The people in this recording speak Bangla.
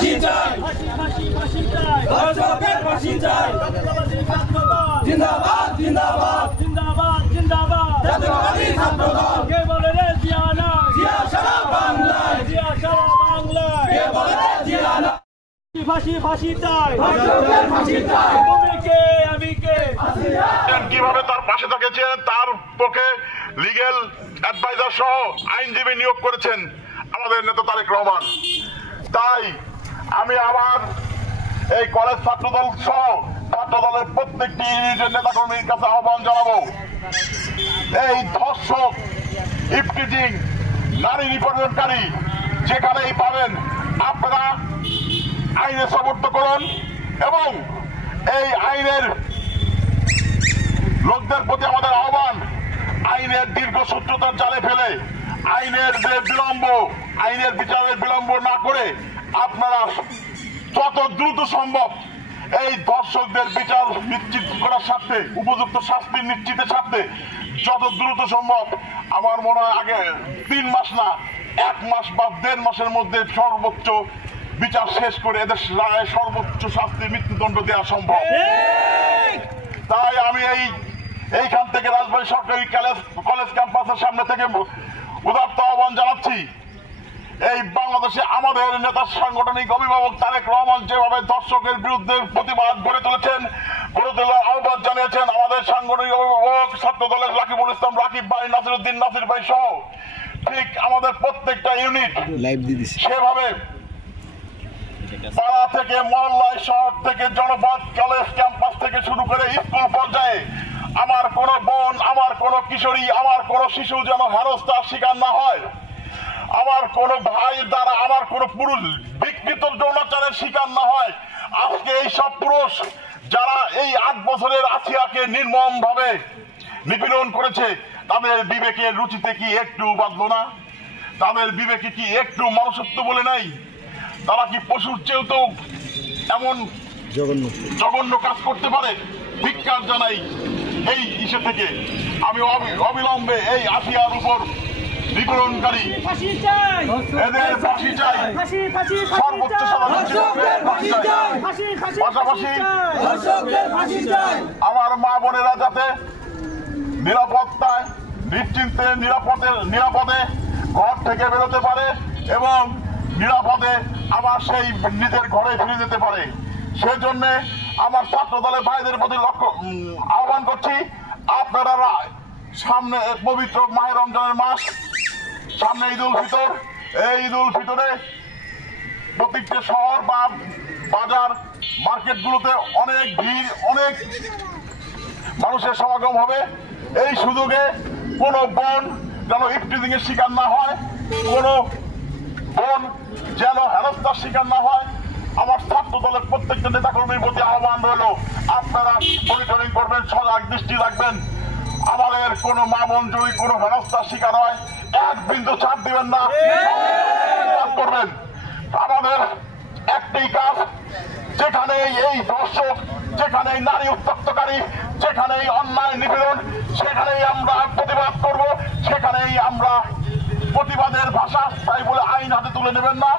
জিন্দাবাদ জিন্দাবাদ জিন্দাবাদ জিন্দাবাদ জাতীয়তাবাদী ছাত্রদল কে বলে রে জিয়ানা জিয়া সারা বাংলায় জিয়া সারা বাংলায় কে বলে রে জিয়ানা ফাঁসি ফাঁসি চাই ধর্ষকের ফাঁসি চাই তুমি কে আমি কে কিভাবে তার পাশে থেকেছেন তার পক্ষে লিগ্যাল অ্যাডভাইজার সহ আইনজীবী নিয়োগ করেছেন আমাদের নেতা তারেক রহমান। তাই আমি আবার এই কলেজ ছাত্রদল সহ ছাত্রদলের প্রত্যেকটি ইউনিটের নেতাকর্মীর কাছে আহ্বান জানাবো, এই ধর্ষক ইফটিজিং নারী নিপীড়নকারী যেখানেই পাবেন আপনারা আইনে সমর্থ করুন এবং এই আইনের লোকদের প্রতি আমাদের আহ্বান, আইনের দীর্ঘসূত্রতার জালে ফেলে আইনের যে বিলম্ব, আইনের বিচারের বিলম্ব না করে আপনারা যত দ্রুত সম্ভব এই দর্শকদের বিচার নিশ্চিত করার স্বার্থে, উপযুক্ত শাস্তি নিশ্চিতের স্বার্থে যত দ্রুত সম্ভব, আমার মনে হয় আগে 3 মাস না 1 মাস বা 1.5 মাসের মধ্যে সর্বোচ্চ বিচার শেষ করে এদের সর্বোচ্চ শাস্তি মৃত্যুদণ্ড দেওয়া সম্ভব। তাই আমি এইখান থেকে রাজবাড়ী সরকারি কলেজ ক্যাম্পাসের সামনে থেকে উদাত্ত আহ্বান জানাচ্ছি, এই বাংলাদেশে আমাদের নেতা সাংগঠনিক অভিভাবক তারেক রহমান যেভাবে দর্শকের বিরুদ্ধে প্রতিবাদ গড়ে তুলেছেন, গড়ে তোলার আহ্বান জানিয়েছেন আমাদের সাংগঠনিক অভিভাবক ছাত্র দলের রাকিবুল ইসলাম রাকিব ভাই, নাসিরউদ্দিন নাসির ভাই সহ ঠিক আমাদের প্রত্যেকটা ইউনিট সেভাবে পাড়া থেকে মহল্লায়, শহর থেকে জনপদ, কলেজ ক্যাম্পাস থেকে শুরু করে স্কুল পর্যায়ে আমার কোন বোন, আমার কোন কিশোরী, আমার কোন শিশু যেন হেনস্থার শিকার না হয়, আমার কোন ভাই দ্বারা আমার কোন পুরুষ বিকৃত যৌনাচারের শিকার না হয়। আজকে এই সব পুরুষ যারা এই 8 বছরের আসিয়াকে নির্মম ভাবে নিপীড়ন করেছে, তাদের বিবেকের রুচিতে কি একটু বাঁধলো না? তাদের বিবেকে কি একটু মানুষত্ব বলে নাই? তারা কি পশুর চেয়েও তো এমন জঘন্য কাজ করতে পারে? ধিক্কার জানাই এই ইসে থেকে। আমি অবিলম্বে এই আসিয়ার উপর নিপীড়নকারী এদের ফাঁসি চাই, সর্বোচ্চ পাশাপাশি আমার মা বোনেরা যাতে নিরাপত্তায় নিশ্চিন্তে নিরাপদে ঘর থেকে বেরোতে পারে এবং নিরাপদে আবার সেই নিজের ঘরে ফিরে যেতে পারে, সেজন্য আমার ছাত্র দলের ভাইদের প্রতি আহ্বান করছি, আপনারা সামনে পবিত্র মাহে রমজানের মাস, সামনে ঈদুল ফিতর, এই ঈদুল ফিতরে প্রত্যেকটা শহর বা বাজার মার্কেটগুলোতে অনেক ভিড়, অনেক মানুষের সমাগম হবে। এই সুযোগে কোনো বোন যেন ইফটিজিং এর শিকার না হয়, কোনো বোন যেন হেনস্থার শিকার না হয়। আমার ছাত্র দলের প্রত্যেকটা নেতাকর্মীর প্রতি আহ্বান রইল, আপনারা মনিটরিং করবেন, সজাগ দৃষ্টি রাখবেন। আমাদের কোনো মা বোন যদি কোনো হেনস্থার শিকার হয় 1 বিন্দু ছাড় দিবেন না, করবেন। আমাদের একটি কাজ, যেখানে এই দর্শক, যেখানে নারী উত্তক্তকারী, যেখানে অন্যায় নিপীড়ন, সেখানেই আমরা প্রতিবাদ করব, সেখানেই আমরা প্রতিবাদের ভাষা, তাই বলে আইন হাতে তুলে নেবেন না।